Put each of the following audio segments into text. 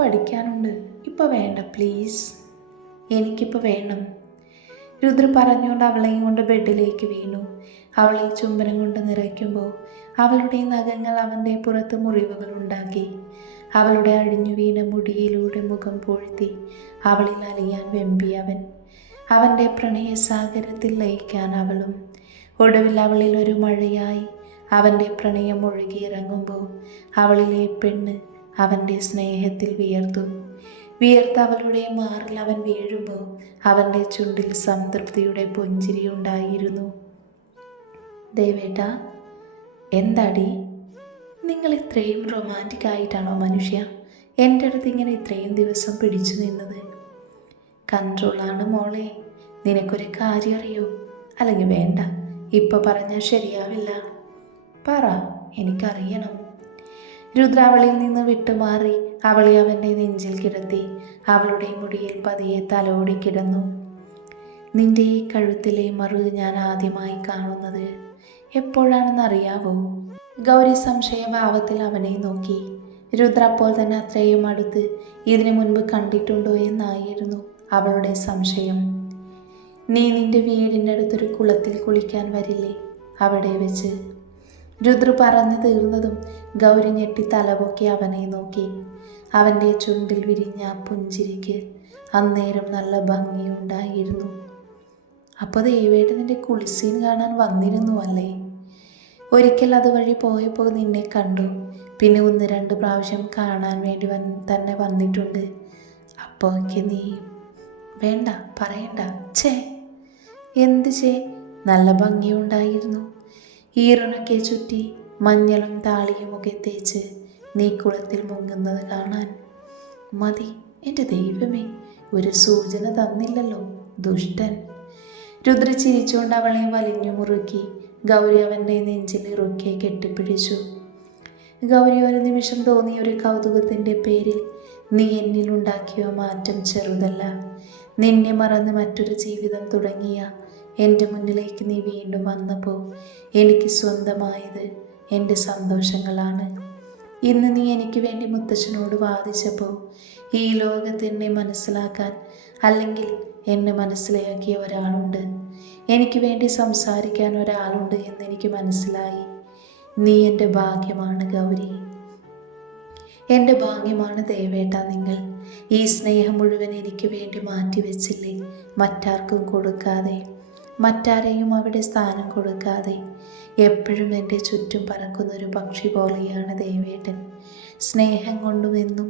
പഠിക്കാനുണ്ട്, ഇപ്പോൾ വേണ്ട പ്ലീസ്, എനിക്കിപ്പോൾ വേണം. രുദ്ര പറഞ്ഞുകൊണ്ട് അവളെയും കൊണ്ട് ബെഡിലേക്ക് വീണു. അവളിൽ ചുംബനം കൊണ്ട് നിറയ്ക്കുമ്പോൾ അവളുടെ നഖങ്ങൾ അവൻ്റെ പുറത്ത് മുറിവുകൾ ഉണ്ടാക്കി. അവളുടെ അഴിഞ്ഞു വീണ മുടിയിലൂടെ മുഖം പൊഴുത്തി അവളിൽ അലിയാൻ വെമ്പി അവൻ. അവൻ്റെ പ്രണയസാഗരത്തിൽ ലയിക്കാൻ അവളും. ഒടുവിൽ അവളിൽ ഒരു മഴയായി അവൻ്റെ പ്രണയം ഒഴുകിയിറങ്ങുമ്പോൾ അവളിലെ പെണ്ണ് അവൻ്റെ സ്നേഹത്തിൽ വിയർത്ത് അവളുടെ മാറിൽ അവൻ വീഴുമ്പോൾ അവൻ്റെ ചുണ്ടിൽ സംതൃപ്തിയുടെ പുഞ്ചിരി ഉണ്ടായിരുന്നു. ദേവേട്ട, എന്താടി, നിങ്ങൾ ഇത്രയും റൊമാൻറ്റിക് ആയിട്ടാണോ മനുഷ്യ എൻ്റെ അടുത്ത് ഇങ്ങനെ ഇത്രയും ദിവസം പിടിച്ചു നിന്നത്? കൺട്രോളാണ് മോളെ. നിനക്കൊരു കാര്യം അറിയോ? അല്ലെങ്കിൽ വേണ്ട, ഇപ്പോൾ പറഞ്ഞാൽ ശരിയാവില്ല. പറ, എനിക്കറിയണം. രുദ്ര അവളിൽ നിന്ന് വിട്ടുമാറി അവളെ അവൻ്റെ നെഞ്ചിൽ കിടത്തി അവളുടെ മുടിയിൽ പതിയെ തലോടി കിടന്നു. നിന്റെ ഈ കഴുത്തിലെ മറുക് ഞാൻ ആദ്യമായി കാണുന്നത് എപ്പോഴാണെന്നറിയാവോ? ഗൗരി സംശയഭാവത്തിൽ അവനെ നോക്കി. രുദ്ര അപ്പോൾ തന്നെ അത്രയും അടുത്ത് ഇതിനു മുൻപ് കണ്ടിട്ടുണ്ടോ എന്നായിരുന്നു അവളുടെ സംശയം. നീ നിന്റെ വീടിൻ്റെ അടുത്തൊരു കുളത്തിൽ കുളിക്കാൻ വരില്ലേ, അവിടെ വെച്ച്. രുദ്ര പറഞ്ഞു തീർന്നതും ഗൗരി ഞെട്ടി തലപൊക്കി അവനെ നോക്കി. അവൻ്റെ ചുണ്ടിൽ വിരിഞ്ഞ പുഞ്ചിരിക്ക് അന്നേരം നല്ല ഭംഗിയുണ്ടായിരുന്നു. അപ്പോൾ ദേവേട്ടൻ നിന്റെ കുളിസീൻ കാണാൻ വന്നിരുന്നു അല്ലേ? ഒരിക്കൽ അതുവഴി പോയപ്പോൾ നിന്നെ കണ്ടു. പിന്നെ 1-2 പ്രാവശ്യം കാണാൻ വേണ്ടി തന്നെ വന്നിട്ടുണ്ട്. അപ്പോഴൊക്കെ നീ വേണ്ട, പറയണ്ട. എന്ത് നല്ല ഭംഗിയുണ്ടായിരുന്നു. ഈറനൊക്കെ ചുറ്റി മഞ്ഞളും താളിയുമൊക്കെ തേച്ച് നീ കുളത്തിൽ മുങ്ങുന്നത് കാണാൻ. മതി, എൻ്റെ ദൈവമേ, ഒരു സൂചന തന്നില്ലല്ലോ ദുഷ്ടൻ. രുദ്ര ചിരിച്ചുകൊണ്ട് അവളെ വലിഞ്ഞു മുറുക്കി ഗൗരി അവൻ്റെ നെഞ്ചിൽ ഇറുക്കെ കെട്ടിപ്പിടിച്ചു. ഗൗരി ഒരു നിമിഷം തോന്നിയ ഒരു കൗതുകത്തിൻ്റെ പേരിൽ നീ എന്നിലുണ്ടാക്കിയ മാറ്റം ചെറുതല്ല. നിന്നെ മറന്ന് മറ്റൊരു ജീവിതം തുടങ്ങിയ എൻ്റെ മുന്നിലേക്ക് നീ വീണ്ടും വന്നപ്പോൾ എനിക്ക് സ്വന്തമായത് എൻ്റെ സന്തോഷങ്ങളാണ്. ഇന്ന് നീ എനിക്ക് വേണ്ടി മുത്തച്ഛനോട് വാദിച്ചപ്പോൾ ഈ ലോകത്ത് എന്നെ മനസ്സിലാക്കാൻ അല്ലെങ്കിൽ എന്നെ മനസ്സിലാക്കിയ ഒരാളുണ്ട്, എനിക്ക് വേണ്ടി സംസാരിക്കാൻ ഒരാളുണ്ട് എന്നെനിക്ക് മനസ്സിലായി. നീ എൻ്റെ ഭാഗ്യമാണ് ഗൗരി, എൻ്റെ ഭാഗ്യമാണ് ദേവേട്ട. നിങ്ങൾ ഈ സ്നേഹം മുഴുവൻ എനിക്ക് വേണ്ടി മാറ്റിവെച്ചില്ലേ, മറ്റാർക്കും കൊടുക്കാതെ, മറ്റാരെയും അവിടെ സ്ഥാനം കൊടുക്കാതെ. എപ്പോഴും എൻ്റെ ചുറ്റും പറക്കുന്നൊരു പക്ഷി പോലെയാണ് ദേവേട്ടൻ. സ്നേഹം കൊണ്ടുമെന്നും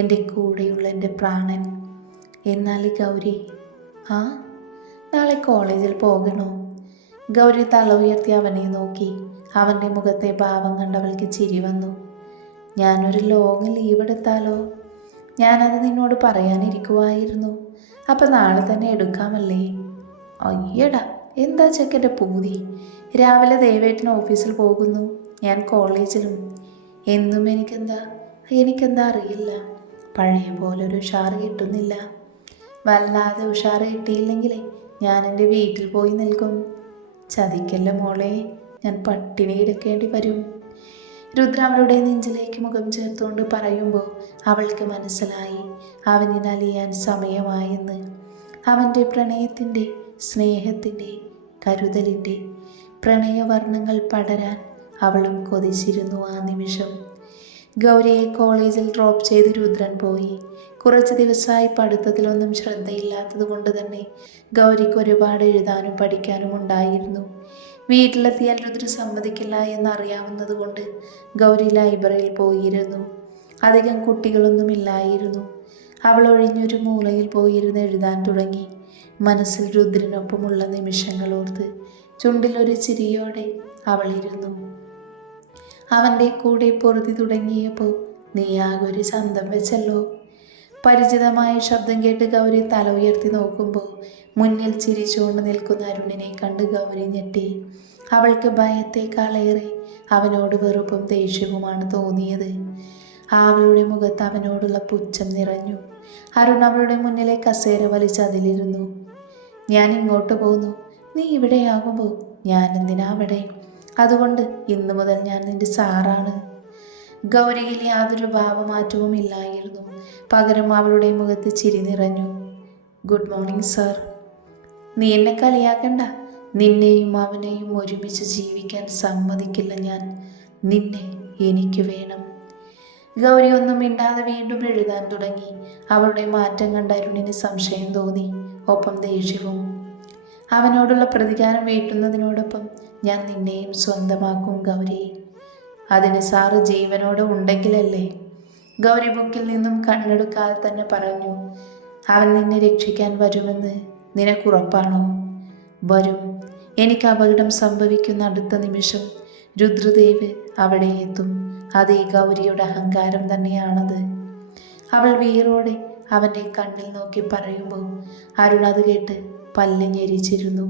എൻ്റെ കൂടെയുള്ള എൻ്റെ പ്രാണൻ. എന്നാൽ ഗൗരി, നാളെ കോളേജിൽ പോകണോ? ഗൗരി തല ഉയർത്തി അവനെ നോക്കി. അവൻ്റെ മുഖത്തെ ഭാവം കണ്ടവൾക്ക് ചിരി വന്നു. ഞാനൊരു ലോങ് ലീവ് എടുത്താലോ? ഞാനത് നിന്നോട് പറയാനിരിക്കുമായിരുന്നു. അപ്പം നാളെ തന്നെ എടുക്കാമല്ലേ? അയ്യടാ, എന്താ ചെക്കൻ്റെ പൂതി? രാവിലെ ദേവേട്ടൻ ഓഫീസിൽ പോകുന്നു, ഞാൻ കോളേജിലും. എന്നും എനിക്കെന്താ അറിയില്ല, പഴയ പോലെ ഒരു ഉഷാറ് കിട്ടുന്നില്ല. വല്ലാതെ ഉഷാറ് കിട്ടിയില്ലെങ്കിലേ ഞാൻ എൻ്റെ വീട്ടിൽ പോയി നിൽക്കും. ചതിക്കല്ല മോളെ, ഞാൻ പട്ടിണി കിടക്കേണ്ടി വരും. രുദ്ര അവളുടെ നെഞ്ചിലേക്ക് മുഖം ചേർത്തുകൊണ്ട് പറയുമ്പോൾ അവൾക്ക് മനസ്സിലായി അവനിനലിയാൻ സമയമായെന്ന്. അവൻ്റെ പ്രണയത്തിൻ്റെ, സ്നേഹത്തിൻ്റെ, കരുതലിൻ്റെ പ്രണയവർണ്ണങ്ങൾ പടരാൻ അവളും കൊതിച്ചിരുന്നു ആ നിമിഷം. ഗൗരിയെ കോളേജിൽ ഡ്രോപ്പ് ചെയ്ത് രുദ്രൻ പോയി. കുറച്ച് ദിവസമായി പഠിത്തത്തിലൊന്നും ശ്രദ്ധയില്ലാത്തത് കൊണ്ട് തന്നെ ഗൗരിക്ക് ഒരുപാട് എഴുതാനും പഠിക്കാനും ഉണ്ടായിരുന്നു. വീട്ടിലെത്തിയാൽ രുദ്ര സമ്മതിക്കില്ല എന്നറിയാവുന്നത് കൊണ്ട് ഗൗരി ലൈബ്രറിയിൽ പോയിരുന്നു. അധികം കുട്ടികളൊന്നുമില്ലായിരുന്നു. അവൾ ഒഴിഞ്ഞൊരു മൂലയിൽ പോയിരുന്ന് എഴുതാൻ തുടങ്ങി. മനസ്സിൽ രുദ്രനൊപ്പമുള്ള നിമിഷങ്ങൾ ഓർത്ത് ചുണ്ടിലൊരു ചിരിയോടെ അവളിരുന്നു. അവൻ്റെ കൂടെ പൊറുതി തുടങ്ങിയപ്പോൾ നീയാകൊരു ചന്തം വെച്ചല്ലോ. പരിചിതമായ ശബ്ദം കേട്ട് ഗൗരി തല ഉയർത്തി നോക്കുമ്പോൾ മുന്നിൽ ചിരിച്ചുകൊണ്ട് നിൽക്കുന്ന അരുണിനെ കണ്ട് ഗൗരി ഞെട്ടി. അവൾക്ക് ഭയത്തേക്കാളേറെ അവനോട് വെറുപ്പും ദേഷ്യവുമാണ് തോന്നിയത്. അവളുടെ മുഖത്ത് അവനോടുള്ള പുച്ഛം നിറഞ്ഞു. അരുൺ അവളുടെ മുന്നിലെ കസേര വലിച്ച് അതിലിരുന്നു. ഞാൻ ഇങ്ങോട്ട് പോന്നു, നീ ഇവിടെയാകുമ്പോൾ ഞാൻ എന്തിനാ അവിടെ? അതുകൊണ്ട് ഇന്നു മുതൽ ഞാൻ നിന്റെ സാറാണ്. ഗൗരിയിൽ യാതൊരു ഭാവമാറ്റവും ഇല്ലായിരുന്നു. പകരം അവളുടെ മുഖത്ത് ചിരി നിറഞ്ഞു. Good morning sir. നീ എന്നെ കളിയാക്കണ്ട. നിന്നെയും അവനെയും ഒരുമിച്ച് ജീവിക്കാൻ സമ്മതിക്കില്ല ഞാൻ. നിന്നെ എനിക്ക് വേണം. ഗൗരി ഒന്നും മിണ്ടാതെ വീണ്ടും എഴുതാൻ തുടങ്ങി. അവളുടെ മാറ്റം കണ്ട അരുണിന് സംശയം തോന്നി, ഒപ്പം ദേഷ്യവും. അവനോടുള്ള പ്രതികാരം വീട്ടുന്നതിനോടൊപ്പം ഞാൻ നിന്നെയും സ്വന്തമാക്കും ഗൗരി. അതിന് സാറ് ജീവനോടെ ഉണ്ടെങ്കിലല്ലേ? ഗൗരി ബുക്കിൽ നിന്നും കണ്ണെടുക്കാതെ തന്നെ പറഞ്ഞു. അവൻ നിന്നെ രക്ഷിക്കാൻ വരുമെന്ന് നിനക്കുറപ്പാണോ? വരും. എനിക്ക് അപകടം സംഭവിക്കുന്ന അടുത്ത നിമിഷം രുദ്രദേവ് അവിടെ എത്തും. അത് ഈ ഗൗരിയുടെ അഹങ്കാരം തന്നെയാണത്. അവൾ വീറോടെ അവൻ്റെ കണ്ണിൽ നോക്കി പറയുമ്പോൾ അരുൺ അത് കേട്ട് പല്ല് ഞെരിച്ചിരുന്നു.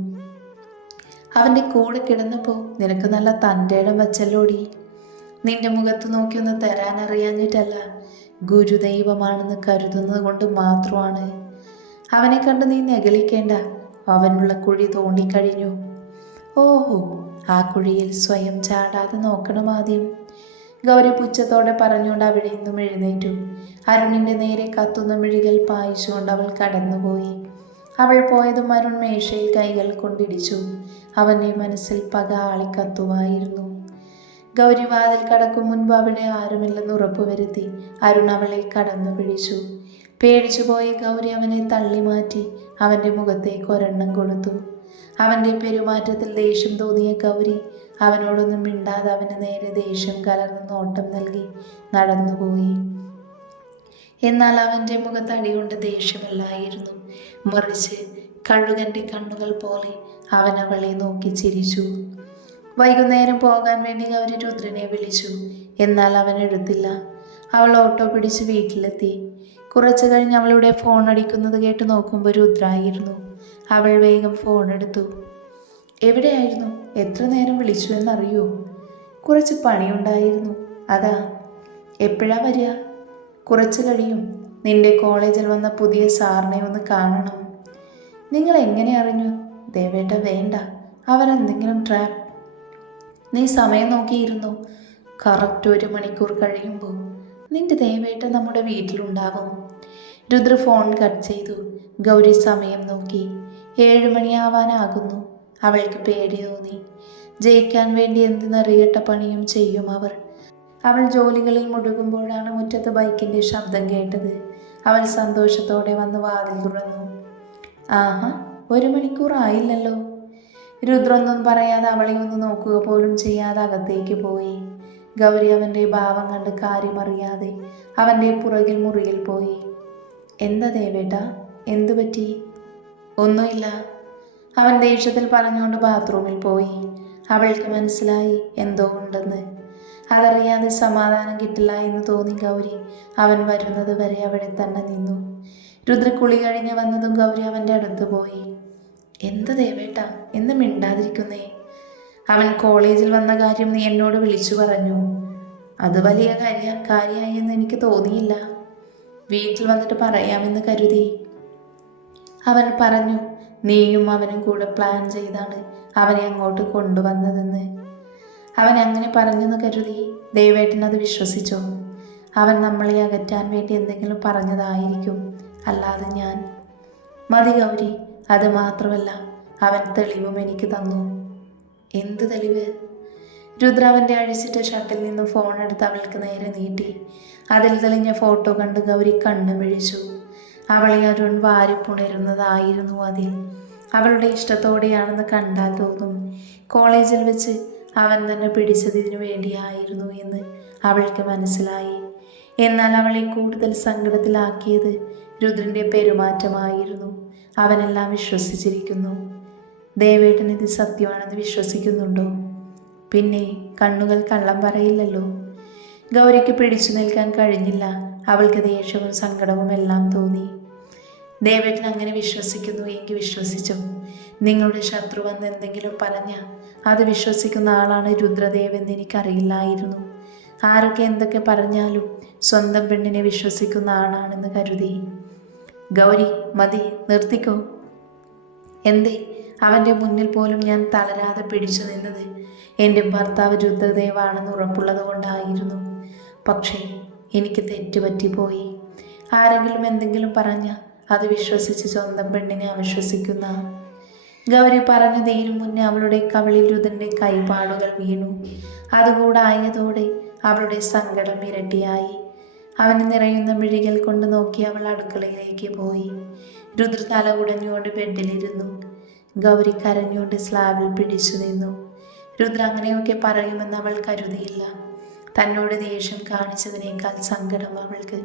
അവൻ്റെ കൂടെ കിടന്നപ്പോൾ നിനക്ക് നല്ല തൻ്റെ ഇടം വച്ചല്ലോടി. നിന്റെ മുഖത്ത് നോക്കി ഒന്ന് തരാനറിയാഞ്ഞിട്ടല്ല, ഗുരുദൈവമാണെന്ന് കരുതുന്നത് കൊണ്ട് മാത്രമാണ്. അവനെ കണ്ട് നീ നെഗളിക്കേണ്ട. അവനുള്ള കുഴി തോണ്ടിക്കഴിഞ്ഞു. ഓഹോ, ആ കുഴിയിൽ സ്വയം ചാടാതെ നോക്കണം ആദ്യം. ഗൗരി പുച്ഛത്തോടെ പറഞ്ഞുകൊണ്ട് അവിടെ നിന്നും എഴുന്നേറ്റു. അരുണിൻ്റെ നേരെ കത്തുന്ന മിഴികൾ പായിച്ചുകൊണ്ട് അവൾ കടന്നുപോയി. അവൾ പോയതും അരുൺ മേശയിൽ കൈകൾ കൊണ്ടിടിച്ചു. അവൻ്റെ മനസ്സിൽ പക ആളിക്കത്തുമായിരുന്നു. ഗൗരി വാതിൽ കടക്കും മുൻപ് അവിടെ ആരുമില്ലെന്ന് ഉറപ്പുവരുത്തി അരുൺ അവളെ കടന്നു പിടിച്ചു. പേടിച്ചുപോയ ഗൗരി അവനെ തള്ളി മാറ്റി അവൻ്റെ മുഖത്തേക്ക് ഒരെണ്ണം കൊടുത്തു. അവൻ്റെ പെരുമാറ്റത്തിൽ ദേഷ്യം തോന്നിയ ഗൗരി അവനോടൊന്നും മിണ്ടാതെ അവന് നേരെ ദേഷ്യം കലർന്ന നോട്ടം നൽകി നടന്നുപോയി. എന്നാൽ അവൻ്റെ മുഖത്ത് അടികൊണ്ട് ദേഷ്യമല്ലായിരുന്നു, മറിച്ച് കഴുകൻ്റെ കണ്ണുകൾ പോലെ അവൻ അവളെ നോക്കി ചിരിച്ചു. വൈകുന്നേരം പോകാൻ വേണ്ടി ഗൗരി രുദ്രനെ വിളിച്ചു. എന്നാൽ അവൻ എടുത്തില്ല. അവൾ ഓട്ടോ പിടിച്ച് വീട്ടിലെത്തി. കുറച്ചു കഴിഞ്ഞ് അവളുടെ ഫോൺ അടിക്കുന്നത് കേട്ട് നോക്കുമ്പോൾ രുദ്രായിരുന്നു. അവൾ വേഗം ഫോൺ എടുത്തു. എവിടെയായിരുന്നു? എത്ര നേരം വിളിച്ചു എന്നറിയോ? കുറച്ച് പണിയുണ്ടായിരുന്നു, അതാ. എപ്പോഴാ വരിക? കുറച്ച് കഴിയും. നിന്റെ കോളേജിൽ വന്ന പുതിയ സാറിനെ ഒന്ന് കാണണം. നിങ്ങൾ എങ്ങനെ അറിഞ്ഞു? ദേവേട്ട വേണ്ട, അവരെന്തെങ്കിലും ട്രാപ്പ്. നീ സമയം നോക്കിയിരുന്നു. കറക്റ്റ് 1 മണിക്കൂർ കഴിയുമ്പോൾ നിന്റെ ദേവേട്ട നമ്മുടെ വീട്ടിലുണ്ടാകും. രുദ്ര ഫോൺ കട്ട് ചെയ്തു. ഗൗരി സമയം നോക്കി. 7 മണിയാവാനാകുന്നു. അവൾക്ക് പേടി തോന്നി. ജയിക്കാൻ വേണ്ടി എന്ത് നെറികെട്ട പണിയും ചെയ്യും അവർ. അവൾ ജോലികളിൽ മുഴുകുമ്പോഴാണ് മുറ്റത്ത് ബൈക്കിൻ്റെ ശബ്ദം കേട്ടത്. അവൾ സന്തോഷത്തോടെ വന്ന് വാതിൽ തുറന്നു. ആഹാ, 1 മണിക്കൂർ ആയില്ലല്ലോ. രുദ്രൊന്നും പറയാതെ അവളെ ഒന്ന് നോക്കുക പോലും ചെയ്യാതെ അകത്തേക്ക് പോയി. ഗൗരി അവൻ്റെ ഭാവം കണ്ട് കാര്യമറിയാതെ അവൻ്റെ പുറകിൽ മുറിയിൽ പോയി. എന്താ ദേവേട്ട, എന്തു പറ്റി? ഒന്നുമില്ല, അവൻ ദേഷ്യത്തിൽ പറഞ്ഞുകൊണ്ട് ബാത്റൂമിൽ പോയി. അവൾക്ക് മനസ്സിലായി എന്തോ ഉണ്ടെന്ന്. അതറിയാതെ സമാധാനം കിട്ടില്ല എന്ന് തോന്നി ഗൗരി അവൻ വരുന്നത് വരെ അവിടെ തന്നെ നിന്നു. രുദ്ര കുളി കഴിഞ്ഞ് വന്നതും ഗൗരി അവൻ്റെ അടുത്ത് പോയി. എന്ത് ദേവേട്ട, എന്ന് മിണ്ടാതിരിക്കുന്നേ? അവൻ കോളേജിൽ വന്ന കാര്യം നീ എന്നോട് വിളിച്ചു പറഞ്ഞു. അത് വലിയ കാര്യമായി എന്ന് എനിക്ക് തോന്നിയില്ല. വീട്ടിൽ വന്നിട്ട് പറയാമെന്ന് കരുതി. അവൻ പറഞ്ഞു നീയും അവനും കൂടെ പ്ലാൻ ചെയ്താണ് അവനെ അങ്ങോട്ട് കൊണ്ടുവന്നതെന്ന്. അവൻ അങ്ങനെ പറഞ്ഞെന്ന് കരുതി ദേവേട്ടൻ അത് വിശ്വസിച്ചോ? അവൻ നമ്മളെ അകറ്റാൻ വേണ്ടി എന്തെങ്കിലും പറഞ്ഞതായിരിക്കും, അല്ലാതെ ഞാൻ. മതി ഗൗരി, അത് മാത്രമല്ല അവൻ തെളിവും എനിക്ക് തന്നു. എന്ത് തെളിവ്? രുദ്ര അവൻ്റെ അഴിച്ചിട്ട ഷർട്ടിൽ നിന്നും ഫോൺ എടുത്ത് അവൾക്ക് നേരെ നീട്ടി. അതിൽ തെളിഞ്ഞ ഫോട്ടോ കണ്ട് ഗൗരി കണ്ണു മിഴിച്ചു. അവളെ അരുൺ വാരിപ്പുണരുന്നതായിരുന്നു അതിൽ. അവളുടെ ഇഷ്ടത്തോടെയാണെന്ന് കണ്ടാൽ തോന്നും. കോളേജിൽ വെച്ച് അവൻ തന്നെ പിടിച്ചതിനു വേണ്ടിയായിരുന്നു എന്ന് അവൾക്ക് മനസ്സിലായി. എന്നാൽ അവളെ കൂടുതൽ സങ്കടത്തിലാക്കിയത് രുദ്രൻ്റെ പെരുമാറ്റമായിരുന്നു. അവനെല്ലാം വിശ്വസിച്ചിരിക്കുന്നു. ദേവേട്ടൻ ഇത് സത്യമാണെന്ന് വിശ്വസിക്കുന്നുണ്ടോ? പിന്നെ കണ്ണുകൾ കള്ളം പറയില്ലല്ലോ. ഗൗരിക്ക് പിടിച്ചു നിൽക്കാൻ കഴിഞ്ഞില്ല. അവൾക്ക് ദേഷ്യവും സങ്കടവും എല്ലാം തോന്നി. ദേവേട്ടൻ അങ്ങനെ വിശ്വസിക്കുന്നു എങ്കിൽ വിശ്വസിച്ചു. നിങ്ങളുടെ ശത്രു വന്ന് എന്തെങ്കിലും പറഞ്ഞാൽ അത് വിശ്വസിക്കുന്ന ആളാണ് രുദ്രദേവ് എന്ന് എനിക്കറിയില്ലായിരുന്നു. ആരൊക്കെ എന്തൊക്കെ പറഞ്ഞാലും സ്വന്തം പെണ്ണിനെ വിശ്വസിക്കുന്ന ആളാണെന്ന് കരുതി. ഗൗരി, മതി, നിർത്തിക്കോ. എന്തേ? അവൻ്റെ മുന്നിൽ പോലും ഞാൻ തളരാതെ പിടിച്ചു നിന്നത് എൻ്റെ ഭർത്താവ് രുദ്രദേവാണെന്ന് ഉറപ്പുള്ളത് കൊണ്ടായിരുന്നു. പക്ഷേ എനിക്ക് തെറ്റുപറ്റിപ്പോയി. ആരെങ്കിലും എന്തെങ്കിലും പറഞ്ഞാൽ അത് വിശ്വസിച്ച് സ്വന്തം പെണ്ണിനെ അവിശ്വസിക്കുന്ന ഗൗരി പറഞ്ഞു തീരും മുന്നേ അവളുടെ കവിളിൽ രുദ്രൻ്റെ കൈപാടുകൾ വീണു. അതുകൂടായതോടെ അവളുടെ സങ്കടം ഇരട്ടിയായി. അവന് നിറയുന്ന മിഴികൾ കൊണ്ട് നോക്കി അവൾ അടുക്കളയിലേക്ക് പോയി. രുദ്ര തല ഉടഞ്ഞുകൊണ്ട് ബെഡിലിരുന്നു. ഗൗരി കരഞ്ഞുകൊണ്ട് സ്ലാബിൽ പിടിച്ചു നിന്നു. രുദ്ര അങ്ങനെയൊക്കെ പറയുമെന്ന് അവൾ കരുതിയില്ല. തന്നോട് ദേഷ്യം കാണിച്ചതിനേക്കാൾ സങ്കടം അവൾക്ക്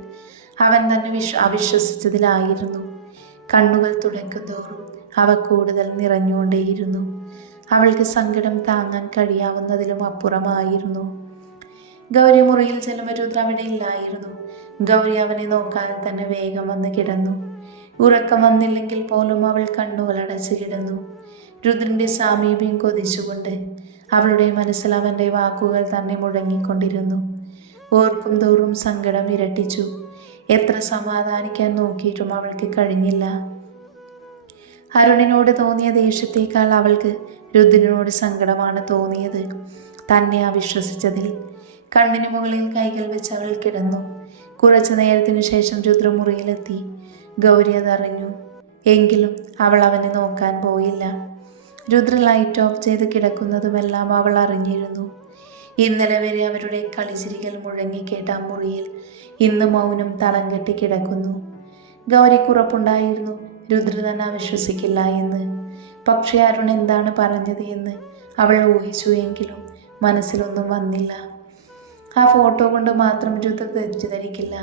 അവൻ തന്നെ അവിശ്വസിച്ചതിലായിരുന്നു. കണ്ണുകൾ തുടയ്ക്കും തോറും അവ കൂടുതൽ നിറഞ്ഞുകൊണ്ടേയിരുന്നു. അവൾക്ക് സങ്കടം താങ്ങാൻ കഴിയാവുന്നതിലും അപ്പുറമായിരുന്നു. ഗൗരി മുറിയിൽ ചെല്ലുമ്പോൾ രുദ്ര അവിടെ ഇല്ലായിരുന്നു. ഗൗരി അവനെ നോക്കാതെ തന്നെ വേഗം വന്ന് കിടന്നു. ഉറക്കം വന്നില്ലെങ്കിൽ പോലും അവൾ കണ്ണുകൾ അടച്ചു കിടന്നു. രുദ്രൻ്റെ സാമീപ്യം കൊതിച്ചുകൊണ്ട് അവളുടെ മനസ്സിൽ അവൻ്റെ വാക്കുകൾ തന്നെ മുഴങ്ങിക്കൊണ്ടിരുന്നു. ഓർക്കും തോറും സങ്കടം ഇരട്ടിച്ചു. എത്ര സമാധാനിക്കാൻ നോക്കിയിട്ടും അവൾക്ക് കഴിഞ്ഞില്ല. അരുണിനോട് തോന്നിയ ദേഷ്യത്തേക്കാൾ അവൾക്ക് രുദ്രനോട് സങ്കടമാണ് തോന്നിയത്, തന്നെ അവിശ്വസിച്ചതിൽ. കണ്ണിന് മുകളിൽ കൈകൾ വെച്ച് അവൾ കിടന്നു. കുറച്ചു നേരത്തിനു ശേഷം രുദ്ര മുറിയിലെത്തി. ഗൗരി അതറിഞ്ഞു. എങ്കിലും അവൾ അവനെ നോക്കാൻ പോയില്ല. രുദ്ര ലൈറ്റ് ഓഫ് ചെയ്ത് കിടക്കുന്നതുമെല്ലാം അവൾ അറിഞ്ഞിരുന്നു. ഇന്നലെ വരെ അവരുടെ കളിച്ചിരികൾ മുഴങ്ങിക്കേട്ട മുറിയിൽ ഇന്ന് മൗനം തളം കെട്ടി കിടക്കുന്നു. ഗൗരിക്കുറപ്പുണ്ടായിരുന്നു രുദ്ര തന്നെ അവിശ്വസിക്കില്ല എന്ന്. പക്ഷേ അരുൺ എന്താണ് പറഞ്ഞത് എന്ന് അവൾ ഊഹിച്ചു. എങ്കിലും മനസ്സിലൊന്നും വന്നില്ല. ആ ഫോട്ടോ കൊണ്ട് മാത്രം രുദ്ര തെറ്റിദ്ധരിക്കില്ല,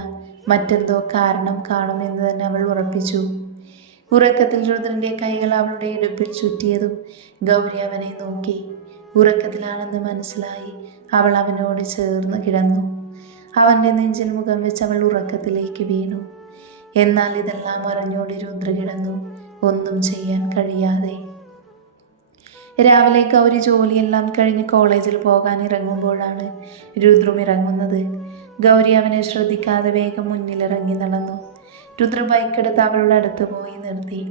മറ്റെന്തോ കാരണം കാണുമെന്ന് തന്നെ അവൾ ഉറപ്പിച്ചു. ഉറക്കത്തിൽ രുദ്രൻ്റെ കൈകൾ അവളുടെ ഇടുപ്പിൽ ചുറ്റിയതും ഗൗരി അവനെ നോക്കി. ഉറക്കത്തിലാണെന്ന് മനസ്സിലായി അവൾ അവനോട് ചേർന്ന് കിടന്നു. അവൻ്റെ നെഞ്ചിൽ മുഖം വെച്ച് അവൾ ഉറക്കത്തിലേക്ക് വീണു. എന്നാൽ ഇതെല്ലാം അറിഞ്ഞോടെ രുദ്ര കിടന്നു, ഒന്നും ചെയ്യാൻ കഴിയാതെ. രാവിലെ ഗൗരി ജോലിയെല്ലാം കഴിഞ്ഞ് കോളേജിൽ പോകാൻ ഇറങ്ങുമ്പോഴാണ് രുദ്രം ഇറങ്ങുന്നത്. ഗൗരി അവനെ ശ്രദ്ധിക്കാതെ വേഗം മുന്നിലിറങ്ങി നടന്നു. രുദ്ര ബൈക്കെടുത്ത് അവളുടെ അടുത്ത് പോയി നിർത്തി.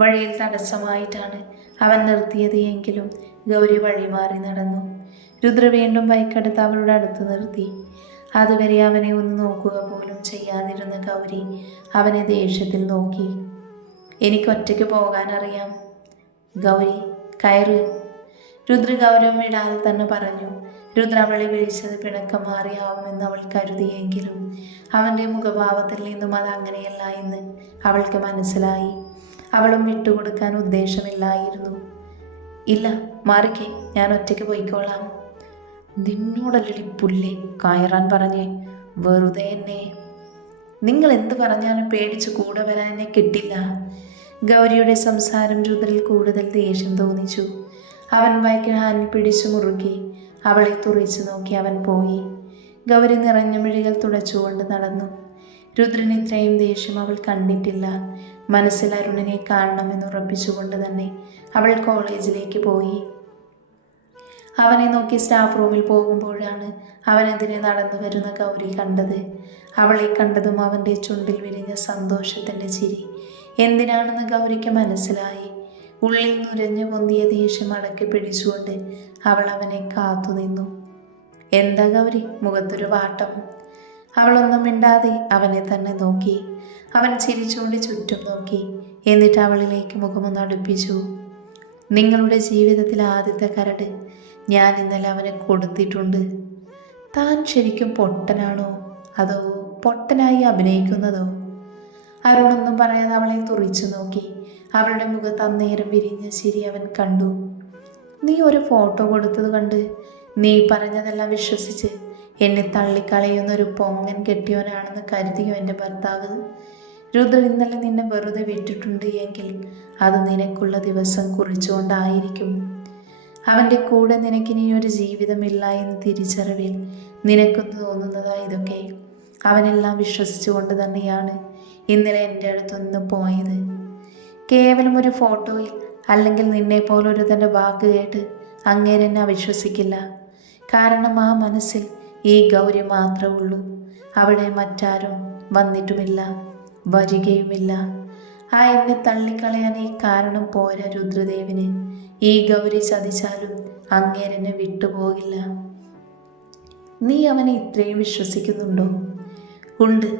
വഴിയിൽ തടസ്സമായിട്ടാണ് അവൻ നിർത്തിയത്. എങ്കിലും ഗൗരി വഴി മാറി നടന്നു. രുദ്ര വീണ്ടും ബൈക്കെടുത്ത് അവളുടെ അടുത്ത് നിർത്തി. അതുവരെ അവനെ ഒന്ന് നോക്കുക പോലും ചെയ്യാതിരുന്ന ഗൗരി അവനെ ദേഷ്യത്തിൽ നോക്കി. എനിക്കൊറ്റയ്ക്ക് പോകാനറിയാം. ഗൗരി കയറ്. രുദ്ര ഗൗരവം വിടാതെ തന്നെ പറഞ്ഞു. രുദ്ര അവളെ വിളിച്ചത് പിണക്കം മാറിയാവുമെന്ന് അവൾ കരുതിയെങ്കിലും അവൻ്റെ മുഖഭാവത്തിൽ നിന്നും അത് അങ്ങനെയല്ല എന്ന് അവൾക്ക് മനസ്സിലായി. അവളും വിട്ടുകൊടുക്കാൻ ഉദ്ദേശമില്ലായിരുന്നു. ഇല്ല, മാറിക്കേ, ഞാൻ ഒറ്റയ്ക്ക് പോയിക്കോളാം. നിന്നോടല്ലടി പുല്ലേ കയറാൻ പറഞ്ഞേ, വെറുതെ എന്നെ. നിങ്ങൾ എന്ത് പറഞ്ഞാലും പേടിച്ച് കൂടെ വരാൻ എന്നെ കിട്ടില്ല. ഗൗരിയുടെ സംസാരം രുദ്രയിൽ കൂടുതൽ ദേഷ്യം തോന്നിച്ചു. അവൻ ബൈക്കിന് ഹാൻഡിൽ പിടിച്ചു മുറുക്കി അവളെ തുറിച്ചു നോക്കി അവൻ പോയി. ഗൗരി നിറഞ്ഞ മിഴികൾ തുടച്ചുകൊണ്ട് നടന്നു. രുദ്രന് ഇത്രയും ദേഷ്യം അവൾ കണ്ടിട്ടില്ല. മനസ്സിൽ അരുണിനെ കാണണമെന്ന് ഉറപ്പിച്ചുകൊണ്ട് തന്നെ അവൾ കോളേജിലേക്ക് പോയി. അവനെ നോക്കി സ്റ്റാഫ് റൂമിൽ പോകുമ്പോഴാണ് അവനെതിരെ നടന്നു വരുന്ന ഗൗരി കണ്ടത്. അവളെ കണ്ടതും അവൻ്റെ ചുണ്ടിൽ വിരിഞ്ഞ സന്തോഷത്തിൻ്റെ ചിരി എന്തിനാണെന്ന് ഗൗരിക്ക് മനസ്സിലായി. ഉള്ളിൽ നുരഞ്ഞു പൊന്തിയ ദേഷ്യം അടക്കി പിടിച്ചുകൊണ്ട് അവൾ അവനെ കാത്തു നിന്നു. എന്താ ഗൗരി, മുഖത്തൊരു വാട്ടം? അവളൊന്നും മിണ്ടാതെ അവനെ തന്നെ നോക്കി. അവൻ ചിരിച്ചുകൊണ്ട് ചുറ്റും നോക്കി. എന്നിട്ട് അവളിലേക്ക് മുഖമൊന്ന് അടുപ്പിച്ചു. നിങ്ങളുടെ ജീവിതത്തിലെ ആദ്യത്തെ കരട് ഞാൻ ഇന്നലെ അവനെ കൊടുത്തിട്ടുണ്ട്. താൻ ശരിക്കും പൊട്ടനാണോ അതോ പൊട്ടനായി അഭിനയിക്കുന്നതോ? അരുണൊന്നും പറയാതെ അവളെ തുറിച്ചു നോക്കി. അവളുടെ മുഖത്ത് അന്നേരം വിരിഞ്ഞ ചിരി അവൻ കണ്ടു. നീ ഒരു ഫോട്ടോ കൊടുത്തത് കണ്ട് നീ പറഞ്ഞതെല്ലാം വിശ്വസിച്ച് എന്നെ തള്ളിക്കളയുന്നൊരു പൊങ്ങൻ കെട്ടിയോനാണെന്ന് കരുതിയോ എൻ്റെ ഭർത്താവ്? രുദ്ര ഇന്നലെ നിന്നെ വെറുതെ വിട്ടിട്ടുണ്ട് എങ്കിൽ അത് നിനക്കുള്ള ദിവസം കുറിച്ചുകൊണ്ടായിരിക്കും. അവൻ്റെ കൂടെ നിനക്കിനി ഒരു ജീവിതമില്ല എന്ന് തിരിച്ചറിവിൽ നിനക്ക് തോന്നുന്നതാ ഇതൊക്കെ. അവനെല്ലാം വിശ്വസിച്ചുകൊണ്ട് തന്നെയാണ് ഇന്നലെ എൻ്റെ അടുത്തൊന്ന് പോയത്. കേവലം ഒരു ഫോട്ടോയിൽ അല്ലെങ്കിൽ നിന്നെപ്പോലൊരു തൻ്റെ വാക്ക് കേട്ട് അങ്ങേരെന്നെ അവിശ്വസിക്കില്ല. കാരണം ആ മനസ്സിൽ ഈ ഗൗരി മാത്രമേ ഉള്ളൂ. അവിടെ മറ്റാരും വന്നിട്ടുമില്ല, വരികയുമില്ല. ആ എന്നെ തള്ളിക്കളയാൻ ഈ കാരണം പോരാ രുദ്രദേവിന്. ഈ ഗൗരി ചതിച്ചാലും അങ്ങേരെന്നെ വിട്ടുപോകില്ല. നീ അവനെ ഇത്രയും വിശ്വസിക്കുന്നുണ്ടോ? ഉണ്ട്.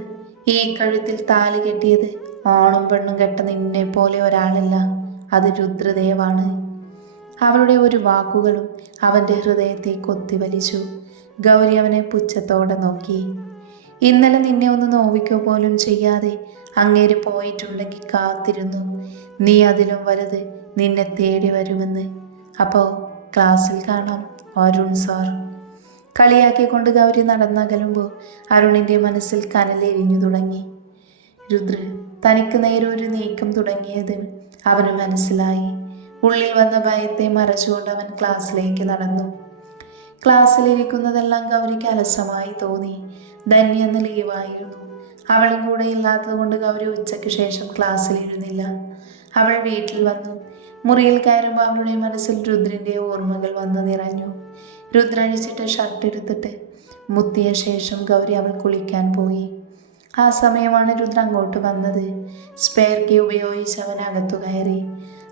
ഈ കഴുത്തിൽ താലി കെട്ടിയത് ആണും പെണ്ണും കെട്ട നിന്നെ പോലെ ഒരാളല്ല, അത് രുദ്രദേവാണ്. അവളുടെ ഒരു വാക്കുകളും അവൻ്റെ ഹൃദയത്തെ കൊത്തിവലിച്ചു. ഗൗരി അവനെ പുച്ഛത്തോടെ നോക്കി. ഇന്നലെ നിന്നെ ഒന്ന് നോവിക്കുക പോലും ചെയ്യാതെ അങ്ങേര് പോയിട്ടുണ്ടെങ്കിൽ കാത്തിരുന്നു. നീ അതിലും വലുത് നിന്നെ തേടി വരുമെന്ന്. അപ്പോൾ ക്ലാസ്സിൽ കാണാം, അരുൺ സാർ. കളിയാക്കിക്കൊണ്ട് ഗൗരി നടന്നകലുമ്പോൾ അരുണിൻ്റെ മനസ്സിൽ കനലെരിഞ്ഞു തുടങ്ങി. രുദ്ര തനിക്ക് നേരെ ഒരു നീക്കം തുടങ്ങിയത് അവന് മനസ്സിലായി. ഉള്ളിൽ വന്ന ഭയത്തെ മറച്ചുകൊണ്ട് അവൻ ക്ലാസ്സിലേക്ക് നടന്നു. ക്ലാസ്സിലിരിക്കുന്നതെല്ലാം ഗൗരിക്ക് അലസമായി തോന്നി. ധന്യ എന്ന് ലീവായിരുന്നു. അവളും കൂടെ ഇല്ലാത്തത് കൊണ്ട് ഗൗരി ഉച്ചയ്ക്ക് ശേഷം ക്ലാസ്സിലിരുന്നില്ല. അവൾ വീട്ടിൽ വന്നു. മുറിയിൽ കയറുമ്പോൾ അവളുടെ മനസ്സിൽ രുദ്രൻ്റെ ഓർമ്മകൾ വന്നു നിറഞ്ഞു. രുദ്ര അഴിച്ചിട്ട് ഷർട്ട് എടുത്തിട്ട് മുത്തിയ ശേഷം ഗൗരി അവൾ കുളിക്കാൻ പോയി. ആ സമയമാണ് രുദ്ര അങ്ങോട്ട് വന്നത്. സ്പെയർ കീ ഉപയോഗിച്ച് അവൻ അകത്തു കയറി.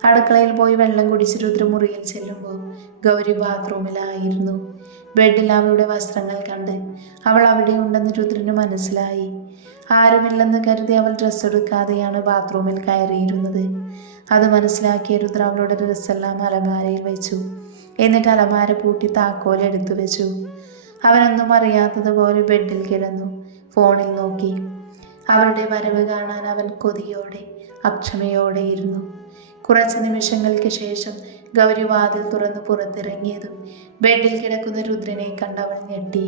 അടുക്കളയിൽ പോയി വെള്ളം കുടിച്ച് രുദ്ര മുറിയിൽ ചെല്ലുമ്പോൾ ഗൗരി ബാത്റൂമിലായിരുന്നു. ബെഡിൽ അവളുടെ വസ്ത്രങ്ങൾ കണ്ട് അവൾ അവിടെ ഉണ്ടെന്ന് രുദ്രന് മനസ്സിലായി. ആരുമില്ലെന്ന് കരുതി അവൾ ഡ്രസ്സ് എടുക്കാതെയാണ് ബാത്റൂമിൽ കയറിയിരുന്നത്. അത് മനസ്സിലാക്കിയ രുദ്ര അവളുടെ ഡ്രസ്സെല്ലാം അലമാരയിൽ വെച്ചു. എന്നിട്ട് അലമാര പൂട്ടി താക്കോലെടുത്തു വെച്ചു. അവനൊന്നും അറിയാത്തതുപോലെ ബെഡിൽ കിടന്നു ഫോണിൽ നോക്കി. അവളുടെ വരവ് കാണാൻ അവൻ കൊതിയോടെ അക്ഷമയോടെ ഇരുന്നു. കുറച്ച് നിമിഷങ്ങൾക്ക് ശേഷം ഗൗരി വാതിൽ തുറന്ന് പുറത്തിറങ്ങിയതും ബെഡിൽ കിടക്കുന്ന രുദ്രനെ കണ്ടവൾ ഞെട്ടി.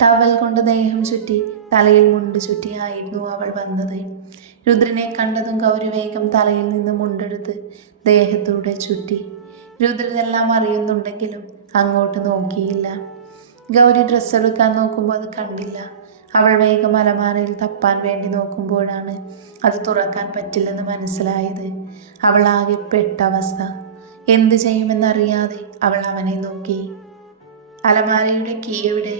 ടവൽ കൊണ്ട് ദേഹം ചുറ്റി തലയിൽ മുണ്ട് ചുറ്റിയായിരുന്നു അവൾ വന്നത്. രുദ്രനെ കണ്ടതും ഗൗരി വേഗം തലയിൽ നിന്ന് മുണ്ടെടുത്ത് ദേഹത്തൂടെ ചുറ്റി. രുദ്രനെല്ലാം അറിയുന്നുണ്ടെങ്കിലും അങ്ങോട്ട് നോക്കിയില്ല. ഗൗരി ഡ്രസ്സ് എടുക്കാൻ നോക്കുമ്പോൾ അത് കണ്ടില്ല. അവൾ വേഗം അലമാരയിൽ തപ്പാൻ വേണ്ടി നോക്കുമ്പോഴാണ് അത് തുറക്കാൻ പറ്റില്ലെന്ന് മനസ്സിലായത്. അവൾ ആകെ പെട്ട അവസ്ഥ. എന്ത് ചെയ്യുമെന്നറിയാതെ അവൾ അവനെ നോക്കി. അലമാരയുടെ കീ എവിടെ?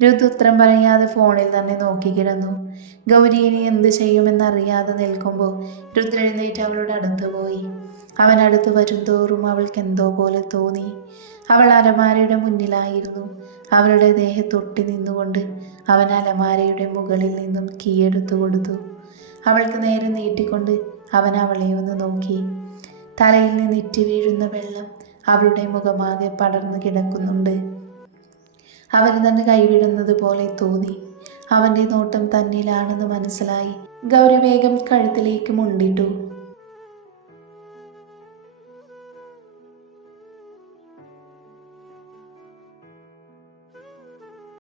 രുദ്ര ഉത്തരം പറയാതെ ഫോണിൽ തന്നെ നോക്കി കിടന്നു. ഗൗരി ഇനി എന്ത് ചെയ്യുമെന്നറിയാതെ നിൽക്കുമ്പോൾ രുദ്ര എഴുന്നേറ്റ് അവളുടെ അടുത്ത് പോയി. അവൻ അടുത്ത് വരും തോറും അവൾക്ക് എന്തോ പോലെ തോന്നി. അവൾ അലമാരയുടെ മുന്നിലായിരുന്നു. അവളുടെ ദേഹത്തൊട്ടി നിന്നുകൊണ്ട് അവൻ അലമാരയുടെ മുകളിൽ നിന്നും കീ എടുത്തു കൊടുത്തു. അവൾക്ക് നേരെ നീട്ടിക്കൊണ്ട് അവൻ അവളെ ഒന്ന് നോക്കി. തലയിൽ നിന്ന് ഇറ്റി വീഴുന്ന വെള്ളം അവളുടെ മുഖമാകെ പടർന്നു കിടക്കുന്നുണ്ട്. അവന് തന്നെ കൈവിടുന്നത് പോലെ തോന്നി. അവൻ്റെ നോട്ടം തന്നിലാണെന്ന് മനസ്സിലായി. ഗൗരി വേഗം കഴുത്തിലേക്ക് മുണ്ടിട്ടു.